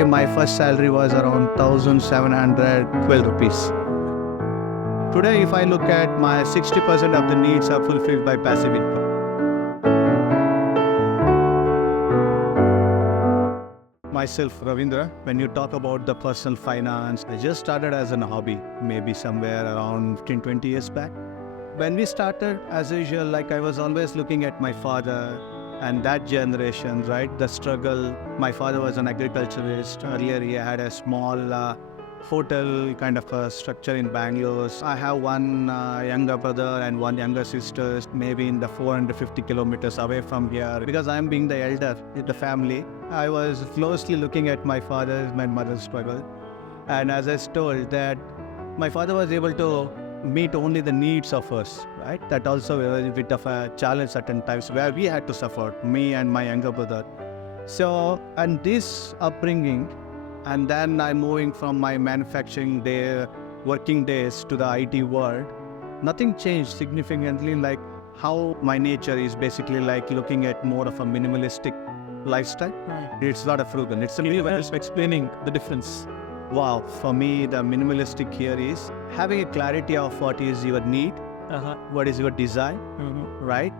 Basically, my first salary was around 1,712 rupees. Today, if I look at my 60% of the needs are fulfilled by passive income. Myself, Ravindra, when you talk about the personal finance, I just started as a hobby, maybe somewhere around 15, 20 years back. When we started, as usual, like I was always looking at my father and that generation, right? The struggle. My father was an agriculturist. Earlier, he had a small hotel kind of a structure in Bangalore. I have one younger brother and one younger sister, maybe in the 450 kilometers away from here. Because I'm being the elder in the family, I was closely looking at my father's, my mother's struggle. And as I told that my father was able to meet only the needs of us, right? That also was a bit of a challenge certain times where we had to suffer, me and my younger brother. So, and this upbringing, and then I'm moving from my manufacturing day, working days to the IT world, nothing changed significantly, like how my nature is basically like looking at more of a minimalistic lifestyle. Right. It's not a frugal, it's a minimalist. Explaining the difference. Wow, for me, the minimalistic here is having a clarity of what is your need, what is your desire, right?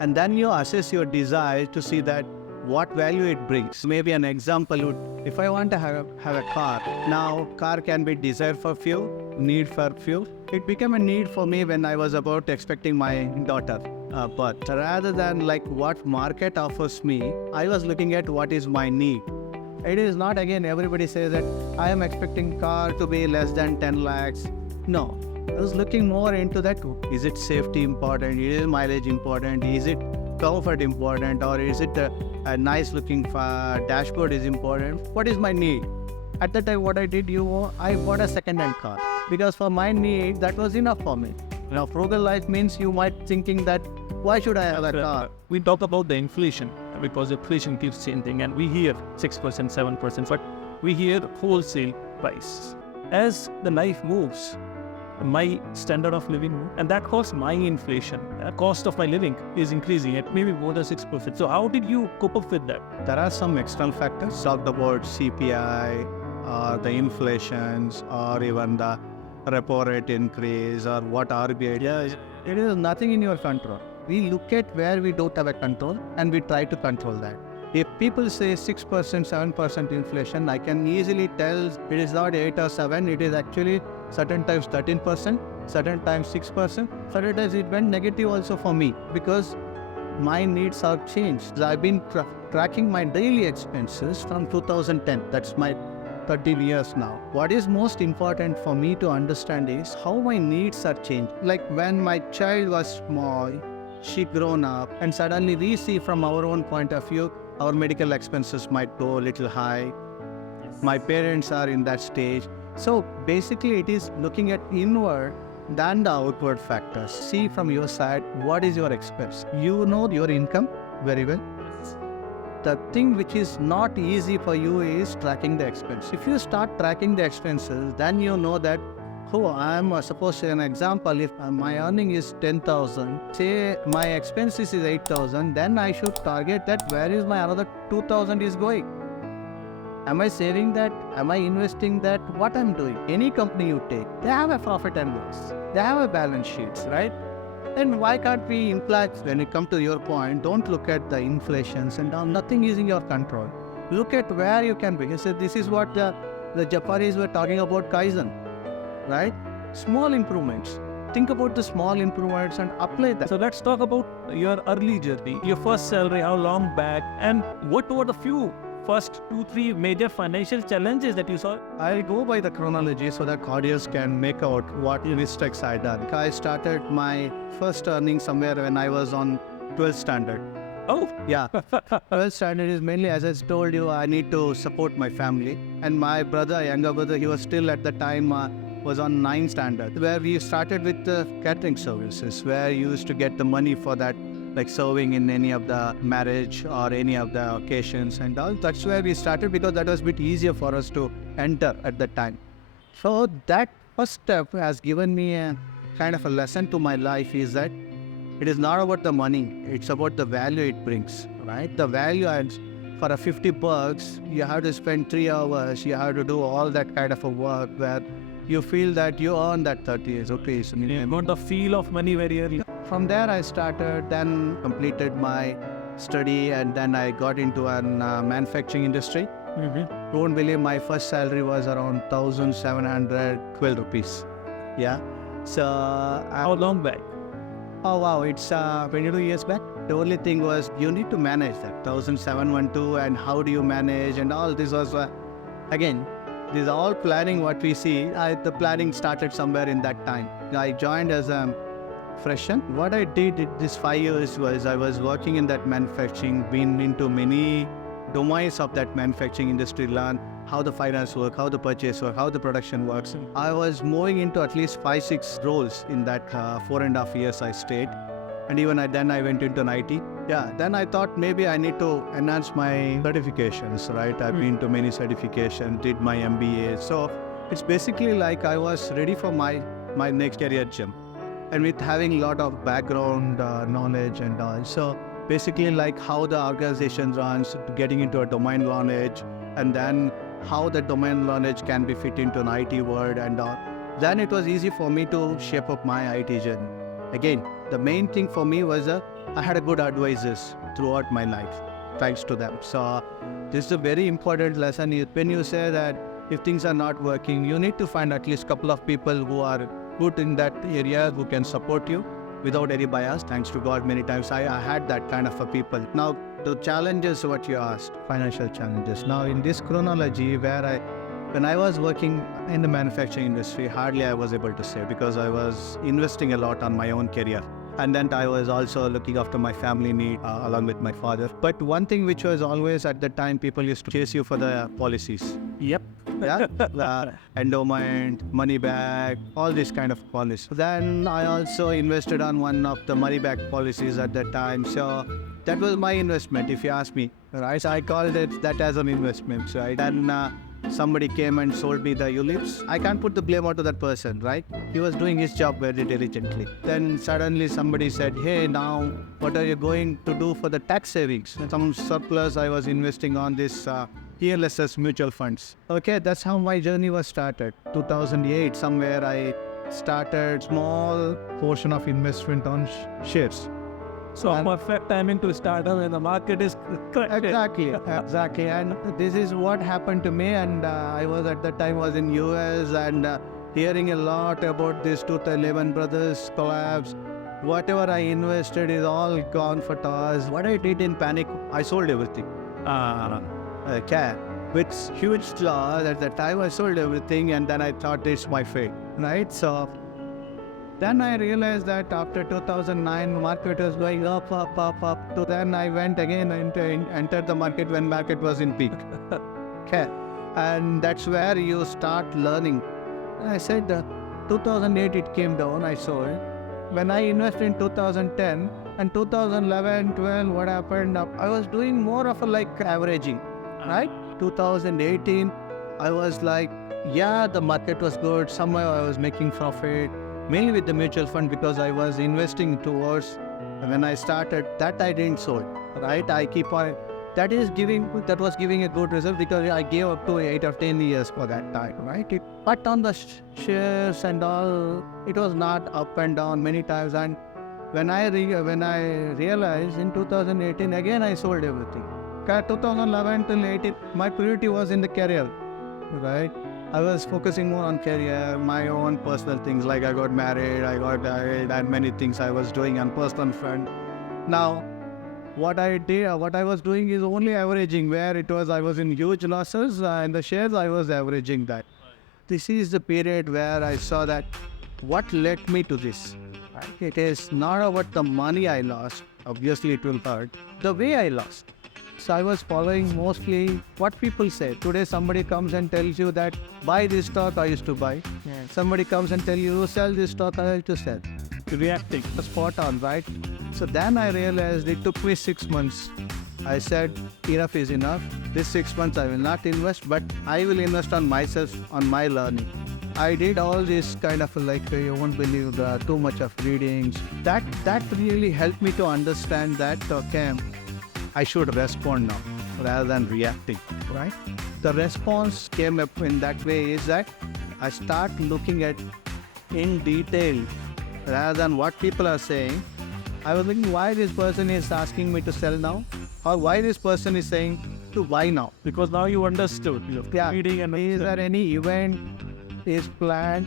And then you assess your desire to see that what value it brings. Maybe an example would, if I want to have a car, now car can be desire for fuel, need for fuel. It became a need for me when I was about expecting my daughter. But rather than like what market offers me, I was looking at what is my need. It is not, again, everybody says that I am expecting car to be less than 10 lakhs. No, I was looking more into that. Is it safety important? Is mileage important? Is it comfort important? Or is it a nice looking dashboard is important? What is my need? At that time, what I did, I bought a second-hand car. Because for my need, that was enough for me. Now, frugal life means you might thinking that, why should I have a car? We talk about the inflation because inflation keeps changing and we hear 6%, 7%, but we hear wholesale price. As the life moves, my standard of living moves, and that caused my inflation. The cost of my living is increasing at maybe more than 6%. So how did you cope up with that? There are some external factors. Talked about CPI, or the inflations, or even the repo rate increase, or what RBI does. It is nothing in your control. We look at where we don't have a control and we try to control that. If people say 6%, 7% inflation, I can easily tell it is not 8 or 7, it is actually certain times 13%, certain times 6%, certain times it went negative also for me because my needs are changed. I've been tracking my daily expenses from 2010, that's my 13 years now. What is most important for me to understand is how my needs are changed. Like when my child was small, she grown up, and suddenly we see from our own point of view, our medical expenses might go a little high. Yes. My parents are in that stage. So basically it is looking at inward than the outward factors. See from your side, what is your expense? You know your income very well. Yes. The thing which is not easy for you is tracking the expense. If you start tracking the expenses, then you know that I'm supposed to an example, if my earning is 10,000, say my expenses is 8,000, then I should target that where is my another 2,000 is going. Am I saving that? Am I investing that? What I'm doing? Any company you take, they have a profit and loss. They have a balance sheets, right? Then why can't we imply, when it comes to your point, don't look at the inflations and nothing is in your control. Look at where you can be. You said this is what the Japanese were talking about Kaizen. Right? Small improvements. Think about the small improvements and apply that. So let's talk about your early journey, your first salary, how long back, and what were the few first 2-3 major financial challenges that you saw? I'll go by the chronology so that audience can make out what mistakes I done. I started my first earning somewhere when I was on 12th standard. Oh, yeah. 12th standard is mainly, as I told you, I need to support my family. And my brother, younger brother, he was still at the time was on 9th standard, where we started with catering services, where you used to get the money for that, like serving in any of the marriage or any of the occasions and all. That's where we started because that was a bit easier for us to enter at that time. So that first step has given me a kind of a lesson to my life is that it is not about the money, it's about the value it brings, right? The value, and for a 50 bucks, you have to spend 3 hours, you have to do all that kind of a work where you feel that you earn that 30 rupees. You got the feel of money very early. From there I started, then completed my study, and then I got into an manufacturing industry. Don't believe my first salary was around 1,712 rupees. Yeah. So How long back? oh wow, it's 22 years back. The only thing was you need to manage that 1,712, and how do you manage, and all this was again, this is all planning what we see. The planning started somewhere in that time. I joined as a fresher. What I did in this 5 years was I was working in that manufacturing, been into many domains of that manufacturing industry, learn how the finance work, how the purchase work, how the production works. I was moving into at least 5-6 roles in that 4.5 years I stayed. And even then I went into an IT. Yeah, then I thought maybe I need to enhance my certifications, right? I've been to many certifications, did my MBA. So it's basically like I was ready for my next career jump. And with having a lot of background knowledge and all. So basically like how the organization runs, getting into a domain knowledge, and then how the domain knowledge can be fit into an IT world and all. Then it was easy for me to shape up my IT journey. Again, the main thing for me was I had a good advisors throughout my life, thanks to them. So this is a very important lesson. When you say that if things are not working, you need to find at least a couple of people who are good in that area, who can support you without any bias. Thanks to God, many times I had that kind of a people. Now, the challenges, what you asked, financial challenges. Now, in this chronology when I was working in the manufacturing industry, hardly I was able to save because I was investing a lot on my own career. And then I was also looking after my family need along with my father. But one thing which was always at the time, people used to chase you for the policies. Yep. Yeah, endowment, money back, all this kind of policies. Then I also invested on one of the money back policies at that time. So that was my investment, if you ask me. Right? So I called it that as an investment, right? And somebody came and sold me the ULIPs. I can't put the blame onto that person, right? He was doing his job very diligently. Then suddenly somebody said, hey, now what are you going to do for the tax savings? Some surplus I was investing on this TLSS mutual funds. Okay, that's how my journey was started. 2008, somewhere I started small portion of investment on shares. So perfect timing to start when the market is correct. Exactly. And this is what happened to me. And I was at that time was in US and hearing a lot about this 2011 Brothers collapse. Whatever I invested is all gone for toss. What I did in panic, I sold everything. Okay. With huge loss at the time, I sold everything, and then I thought it's my fate, right? So then I realized that after 2009, market was going up. So then I went again and entered the market when market was in peak. Okay. And that's where you start learning. I said 2008 it came down, I sold. When I invested in 2010 and 2011, 12, what happened? I was doing more of a like averaging, right? 2018, I was like, yeah, the market was good. Somehow I was making profit, mainly with the mutual fund because I was investing towards, when I started, that I didn't sold, right? I keep on, that was giving a good result because I gave up to 8 or 10 years for that time, right? But on the shares and all, it was not up and down many times. And when I realized in 2018, again I sold everything. 2011 till 18, my priority was in the career, right? I was focusing more on career, my own personal things, like I got married, and many things I was doing on personal front. Now, what I was doing is only averaging, where I was in huge losses, and the shares I was averaging that. This is the period where I saw that what led me to this. It is not about the money I lost, obviously it will hurt, the way I lost. So I was following mostly what people say. Today somebody comes and tells you that buy this stock, I used to buy. Yeah. Somebody comes and tells you sell this stock, I used to sell. Reacting. Spot on, right? So then I realized it took me 6 months. I said enough is enough. This 6 months I will not invest, but I will invest on myself, on my learning. I did all this kind of like, you won't believe too much of readings. That really helped me to understand that, okay, I should respond now. rather than reacting, right? The response came up in that way is that I start looking at in detail rather than what people are saying. I was thinking why this person is asking me to sell now, or why this person is saying to buy now. Because now you understood. Yeah. Reading and Is there any event is planned,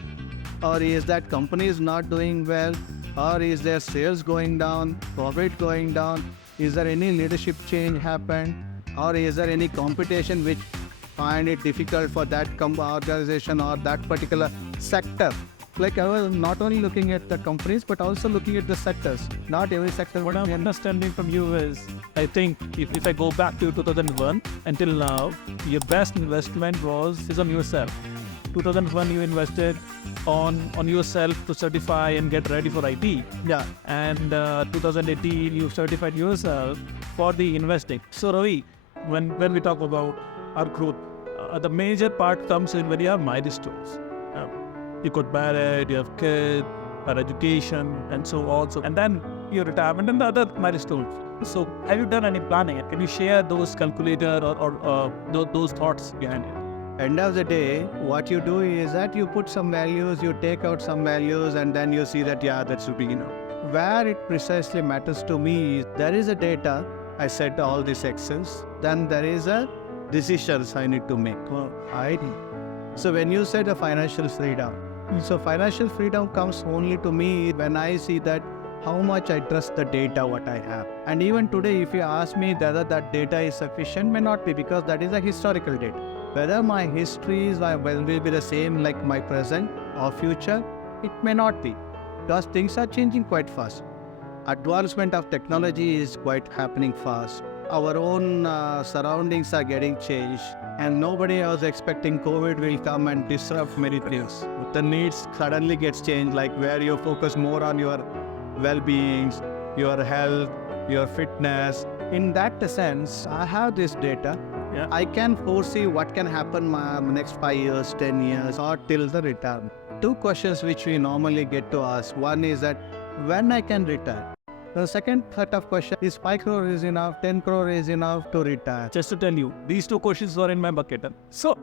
or is that company is not doing well, or is their sales going down, profit going down? Is there any leadership change happened, or is there any competition which find it difficult for that organization or that particular sector? Like I was not only looking at the companies but also looking at the sectors. Not every sector. What I'm understanding from you is, I think if I go back to 2001 until now, your best investment is on yourself. 2001 you invested on yourself to certify and get ready for IT. Yeah. And 2018 you certified yourself for the investing. So Ravi, when we talk about our growth, the major part comes in when you have milestones. You got married, you have kids, our education, and so on. And then your retirement and the other milestones. So have you done any planning? Can you share those calculator or those thoughts behind it? End of the day, what you do is that you put some values, you take out some values, and then you see that, that should be, Where it precisely matters to me is there is a data, I set all these Excels, then there is a decisions I need to make. Right? So when you said a financial freedom, so financial freedom comes only to me when I see that how much I trust the data what I have. And even today, if you ask me whether that data is sufficient, may not be, because that is a historical data. Whether my histories will be the same like my present or future, it may not be, because things are changing quite fast. Advancement of technology is quite happening fast. Our own surroundings are getting changed, and nobody was expecting COVID will come and disrupt many things. The needs suddenly gets changed, like where you focus more on your well-beings, your health, your fitness. In that sense, I have this data. Yeah. I can foresee what can happen next 5 years, 10 years, or till the retirement. Two questions which we normally get to ask. One is that when I can retire. The second set of questions is 5 crore is enough, 10 crore is enough to retire. Just to tell you, these two questions are in my bucket. So,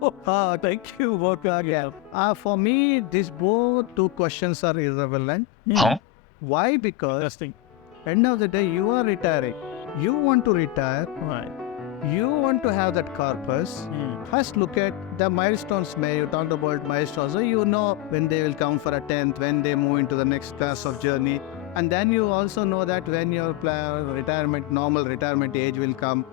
thank you for me, these both two questions are irrelevant. Why? Because interesting. End of the day, you are retiring. You want to retire. Right. You want to have that corpus. First look at the milestones. You talked about milestones. So you know when they will come for a 10th, when they move into the next class of journey. And then you also know that when your normal retirement age will come.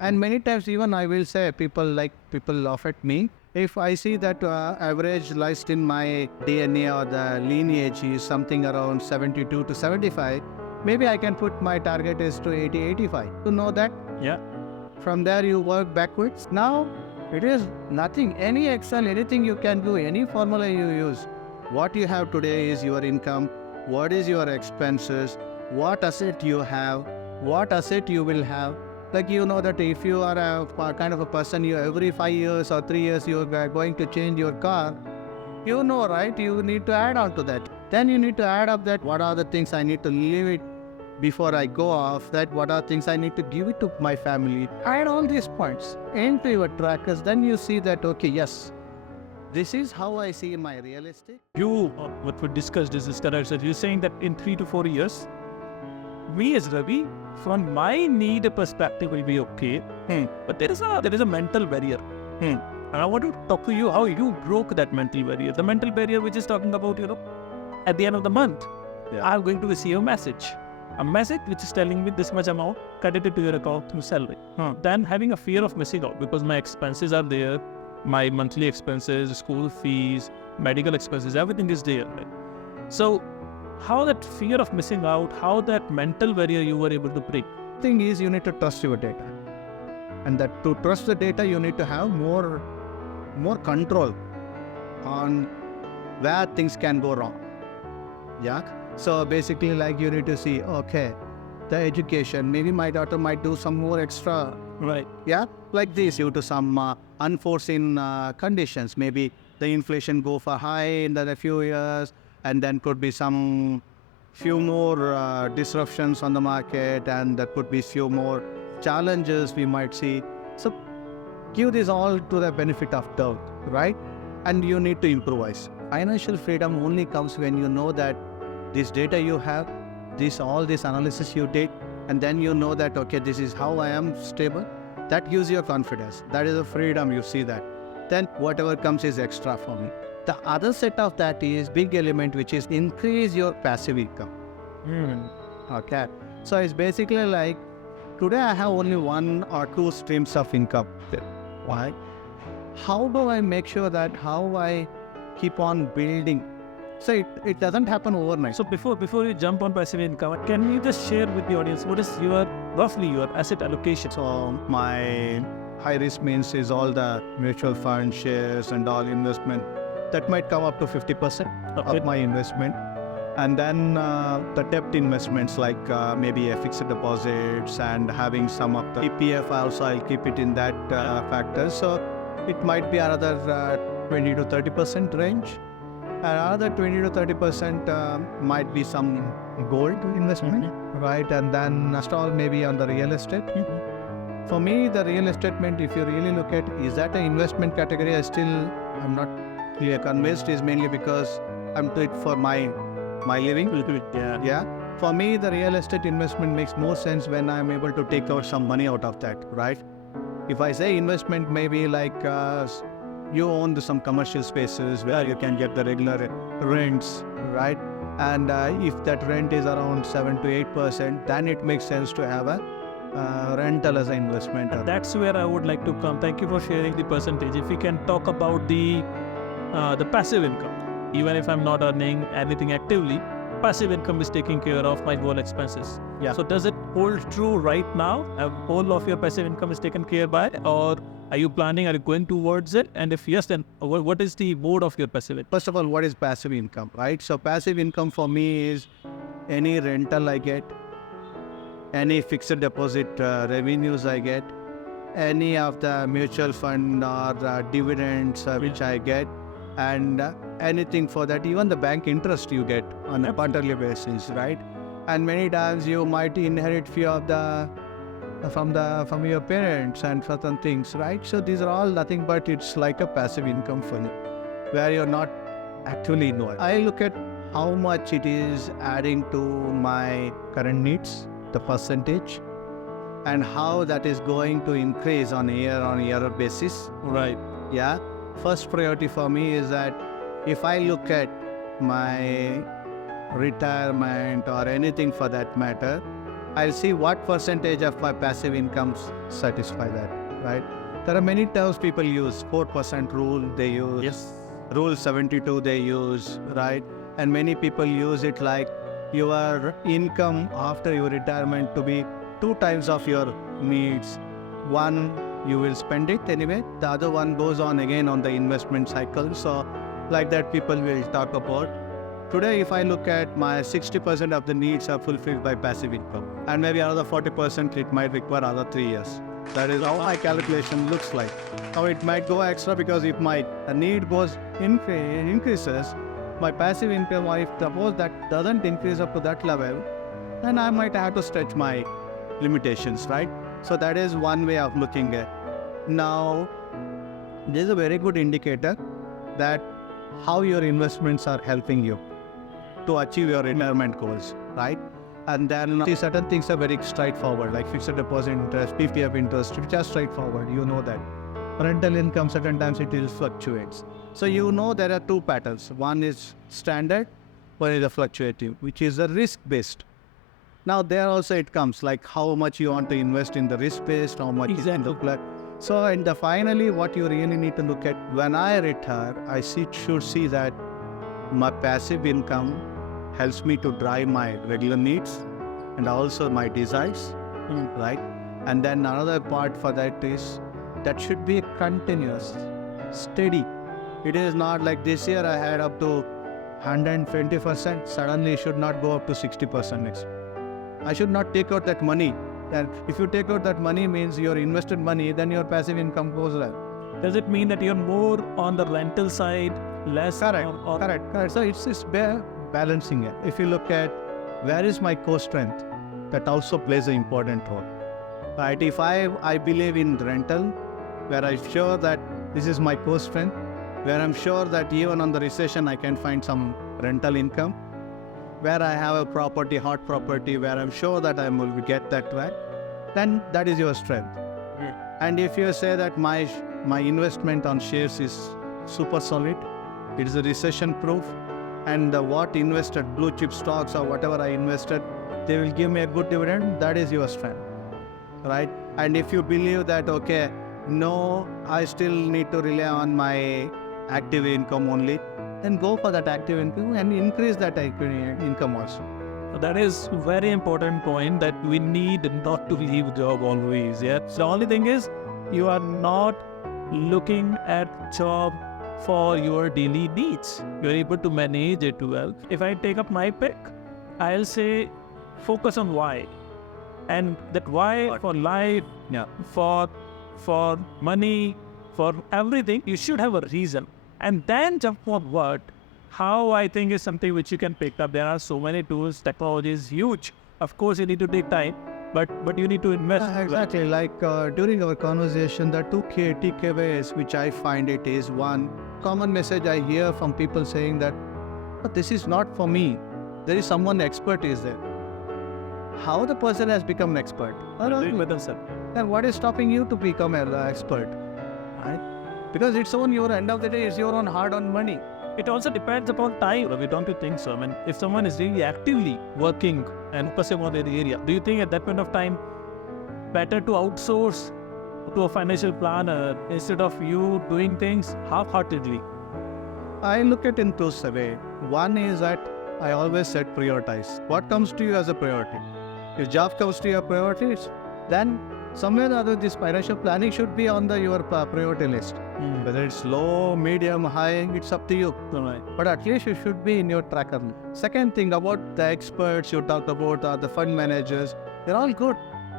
And many times even I will say, people laugh at me. If I see that average life in my DNA or the lineage is something around 72 to 75, maybe I can put my target is to 80, 85. To know that. Yeah. From there you work backwards. Now it is nothing. Any Excel, anything you can do, any formula you use. What you have today is your income. What is your expenses? What asset you have? What asset you will have? Like you know that if you are a kind of a person, you every 5 years or 3 years you are going to change your car. You know, right? You need to add on to that. Then you need to add up that what are the things I need to leave it before I go off, that what are things I need to give it to my family. Add all these points into your trackers, then you see that, okay, yes, this is how I see my realistic. What we discussed is correct. So you're saying that in 3 to 4 years, me as Ravi, from my need perspective will be okay. But there is a mental barrier. And I want to talk to you how you broke that mental barrier. The mental barrier which is talking about, at the end of the month, I'm going to receive a message which is telling me this much amount credited to your account through salary. Then having a fear of missing out because my expenses are there, my monthly expenses, school fees, medical expenses, everything is there. Right? So how that fear of missing out, how that mental barrier you were able to break? Thing is, you need to trust your data. And that to trust the data, you need to have more control on where things can go wrong. Yeah. So basically, like you need to see, okay, the education, maybe my daughter might do some more extra. Right. Yeah. Like this, due to some unforeseen conditions. Maybe the inflation go for high in the few years, and then could be some few more disruptions on the market, and there could be few more challenges we might see. So give this all to the benefit of doubt, right? And you need to improvise. Financial freedom only comes when you know that this data you have, all this analysis you did, and then you know that, okay, this is how I am stable. That gives you confidence. That is a freedom, you see that. Then whatever comes is extra for me. The other set of that is big element, which is increase your passive income. Okay. So it's basically like, today I have only 1 or 2 streams of income. Why? How do I make sure that how I keep on building? So it doesn't happen overnight. So before you jump on passive income, can you just share with the audience what is roughly your asset allocation? So my high risk means is all the mutual fund shares and all investment. That might come up to 50% of my investment. And then the debt investments like maybe a fixed deposits and having some of the EPF also, I'll keep it in that factor. So it might be another 20 to 30% range. Another 20 to 30% might be some gold investment, right? And then install maybe on the real estate. For me, the real estate meant, if you really look at, is that an investment category? I'm not clear convinced, is mainly because I'm doing it for my living. Yeah. For me, the real estate investment makes more sense when I'm able to take out some money out of that, right? If I say investment, maybe like you own some commercial spaces where you can get the regular rents, right? And if that rent is around 7 to 8%, then it makes sense to have a rental as an investment. That's where I would like to come. Thank you for sharing the percentage. If we can talk about the passive income, even if I'm not earning anything actively, passive income is taking care of my whole expenses. Yeah. So does it hold true right now? Whole of your passive income is taken care by, or are you going towards it? And if yes, then what is the mode of your passive income? First of all, what is passive income, right? So passive income for me is any rental I get, any fixed deposit revenues I get, any of the mutual fund or dividends which I get, and anything for that, even the bank interest you get on a quarterly basis, right? And many times you might inherit few of the from your parents and certain things, right? So these are all nothing but it's like a passive income for you, where you're not actually involved. I look at how much it is adding to my current needs, the percentage, and how that is going to increase on a year-on-year basis. Right. Yeah. First priority for me is that if I look at my retirement or anything for that matter, I'll see what percentage of my passive income satisfy that, right? There are many terms people use. 4% rule they use. Yes. Rule 72 they use, right? And many people use it like your income after your retirement to be 2 times of your needs. One, you will spend it anyway. The other one goes on again on the investment cycle. So like that people will talk about. Today, if I look at my 60% of the needs are fulfilled by passive income, and maybe another 40% it might require another 3 years. That is how my calculation looks like. Now it might go extra because if my need goes increases, my passive income, or if suppose that doesn't increase up to that level, then I might have to stretch my limitations, right? So that is one way of looking at. Now, this is a very good indicator that how your investments are helping you to achieve your retirement goals, right? And then certain things are very straightforward, like fixed deposit interest, PPF interest, which are straightforward. You know that. Rental income, certain times it will fluctuates. So you know there are 2 patterns. One is standard, one is a fluctuative, which is a risk-based. Now there also it comes like how much you want to invest in the risk-based, how much is in the So and finally what you really need to look at, when I retire, I should see that my passive income helps me to drive my regular needs and also my desires, right? And then another part for that is that should be continuous, steady. It is not like this year I had up to 120%, suddenly it should not go up to 60% next. I should not take out that money. And if you take out that money means your invested money, then your passive income goes down. Does it mean that you're more on the rental side, less? Correct. So it's balancing it. If you look at where is my core strength, that also plays an important role. Right? If I believe in rental, where I'm sure that this is my core strength, where I'm sure that even on the recession I can find some rental income, where I have a property, hot property, where I'm sure that I will get that back, then that is your strength. And if you say that my investment on shares is super solid, it is a recession proof, and what invested blue chip stocks or whatever I invested, they will give me a good dividend, that is your strength, right? And if you believe that, okay, no, I still need to rely on my active income only, then go for that active income and increase that active income also. That is very important point, that we need not to leave job always. Yeah. The only thing is, you are not looking at job for your daily needs. You're able to manage it well. If I take up my pick, I'll say focus on why. And that why for life, for money, for everything, you should have a reason. And then jump forward. How, I think, is something which you can pick up. There are so many tools, technology is huge. Of course, you need to take time, but you need to invest. Exactly. Like during our conversation, the two key takeaways which I find it is, one, common message I hear from people saying that, but this is not for me. There is someone expert is there. How the person has become an expert? Then what is stopping you to become an expert? Right? Because it's on your end of the day, it's your own hard-earned money. It also depends upon time. Ravi, don't you think so? I mean, if someone is really actively working and focusing on their area, do you think at that point of time, better to outsource to a financial planner instead of you doing things half-heartedly? I look at it in two ways. One is that I always said prioritize. What comes to you as a priority? If job comes to your priorities, then somewhere or other this financial planning should be on your priority list. Whether it's low, medium, high, it's up to you. Right. But at least it should be in your tracker. Second thing about the experts you talked about, the fund managers, they're all good.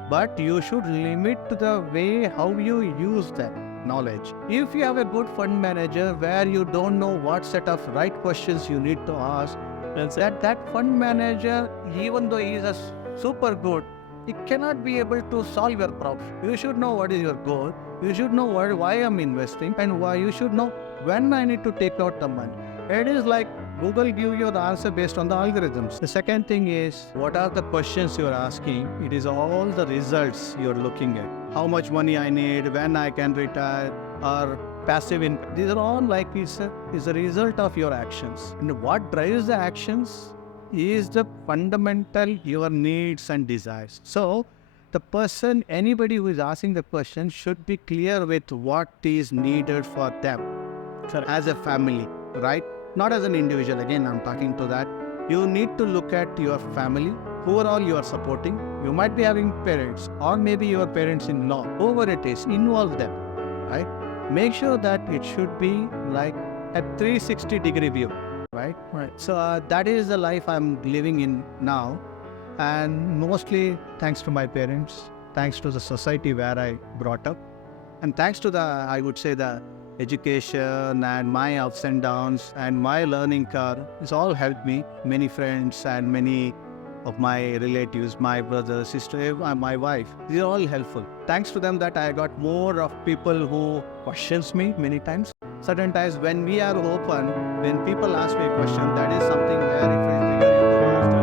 But you should limit to the way how you use that knowledge. If you have a good fund manager where you don't know what set of right questions you need to ask, that fund manager, even though he is a super good, he cannot be able to solve your problem. You should know what is your goal. You should know why I'm investing, and why you should know when I need to take out the money. It is like Google give you the answer based on the algorithms. The second thing is, what are the questions you're asking? It is all the results you're looking at. How much money I need, when I can retire, or passive income. These are all like it's a result of your actions. And what drives the actions is the fundamental your needs and desires. So the person, anybody who is asking the question should be clear with what is needed for them as a family, right? Not as an individual. Again, I'm talking to that. You need to look at your family, who are all you are supporting. You might be having parents, or maybe your parents-in-law, whoever it is, involve them, right? Make sure that it should be like a 360-degree view, right? So that is the life I'm living in now. And mostly thanks to my parents, thanks to the society where I brought up, and thanks to I would say the education and my ups and downs and my learning curve. It's all helped me. Many friends and many of my relatives, my brother, sister, my wife, these are all helpful. Thanks to them that I got more of people who questions me many times. Certain times when we are open, when people ask me a question, that is something where it will trigger you to ask